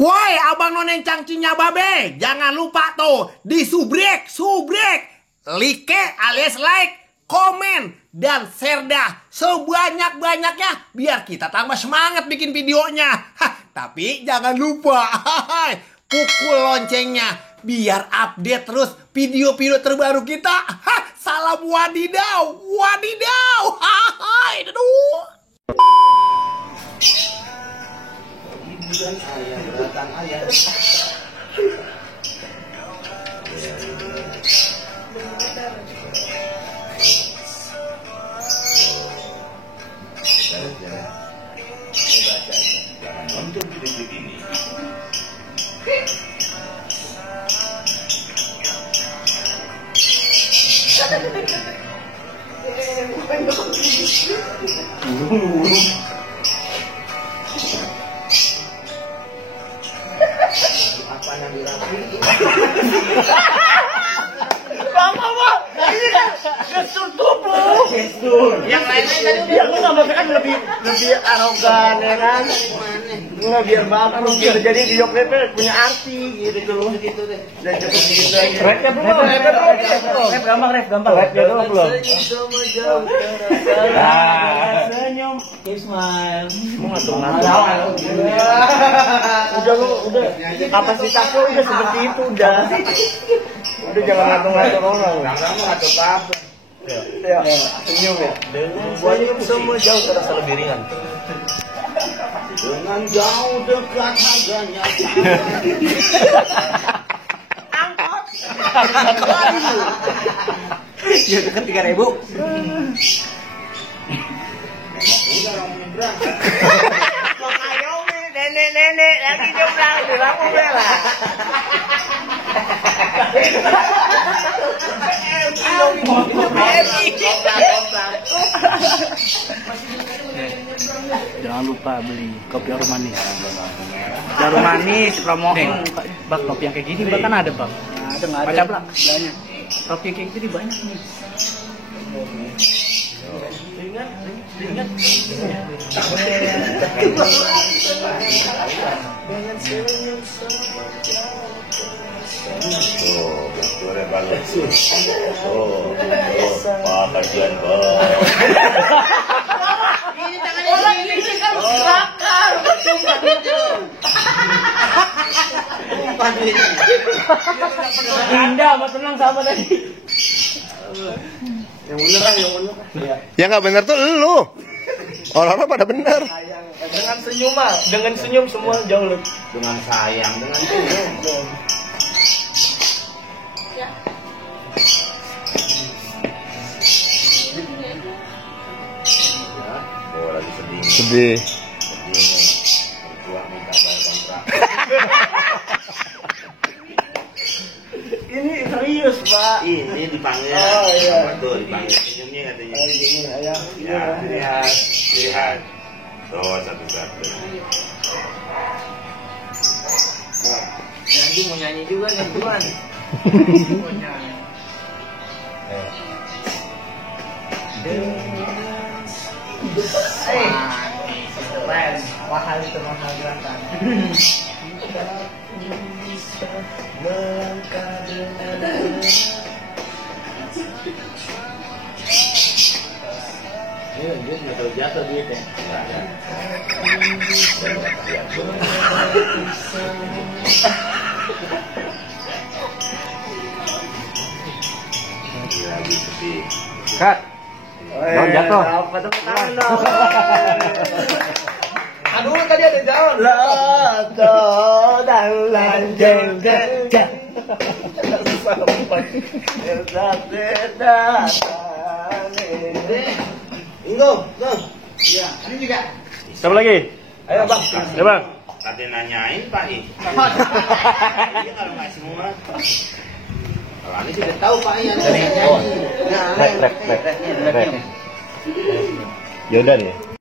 Woi, abang nonen cangcinya babe, jangan lupa tuh di subrek, like alias like, komen, dan share dah sebanyak-banyaknya biar kita tambah semangat bikin videonya. Tapi jangan lupa pukul loncengnya biar update terus video-video terbaru kita. Salam wadidaw, wadidaw. Aduh. Dan ayam, beratan ayam. Jangan nonton klip-klip ini. Apa yang dirapi? Bang, ini kan gestur tubuh. Gestur. Yang lain-lain tadi dia lu nggak kan lebih arogan ya kan? Nggak biar bagus gitu. Jadi di klipnya punya arti gitu loh. Gitu deh. Dan cukup gitu aja. Rapnya belum. Rap gampang. Rapnya doang belum. Senyum, smile. Mau ngatur-ngatur. Udah. Kapasitas lu udah seperti itu udah. Udah jangan ngatur-ngatur orang. Kamu ngatur apa? Ya, senyum ya. Buat semua jauh terasa lebih ringan. Dengan jauh dekat harganya. Angkot. Ya dekat 3.000. Udah orang nyebrang. Makanya nenek lagi nyebrang di lampu merah. Jangan lupa beli kopi Harum Manis. Harum Manis promoin. Bang, kopi yang kayak gini bahkan ada bang. Ada nggak ada? Baca belak. Banyak. Kopi yang kayak gini banyak nih. Ingat. Gestur evaluasi. Pak kajian bang. Ini tangannya ini kan bakar. Indah, mas tenang sama tadi. Yang bener kan, yang bener. Yang nggak bener tuh lu. Orang-orang pada bener. Dengan senyum semua jauh lebih. Dengan sayang, dengan senyum. Oh, lagi sedih. Sedih. Gua minta bayar kontrak. Ini serius, Pak. Ini dipanggil. Oh, iya. Betul, dipanggil. Senyumnya katanya. Ini ayam. Ya, lihat. Tuh, satu-satu. Nanti mau nyanyi juga nih, Tuan. Mau nyanyi. Keren, mahal itu mahal gerakan. Dia sudah jatuh duitnya. Enggak ya. Lagi sedih. Kak. Jangan jatuh. Apa tepuk tangan dong. Aduh, tadi ada jalan. Lato dan lanjeng jeng. Ingo, Ya, ini juga. Siapa lagi? Ayo bang. Ya bang. Tadi nanyain Pak Iya kalau nggak semua. Kalau ini sudah tahu Pak ya. Rek. Yaudah nih.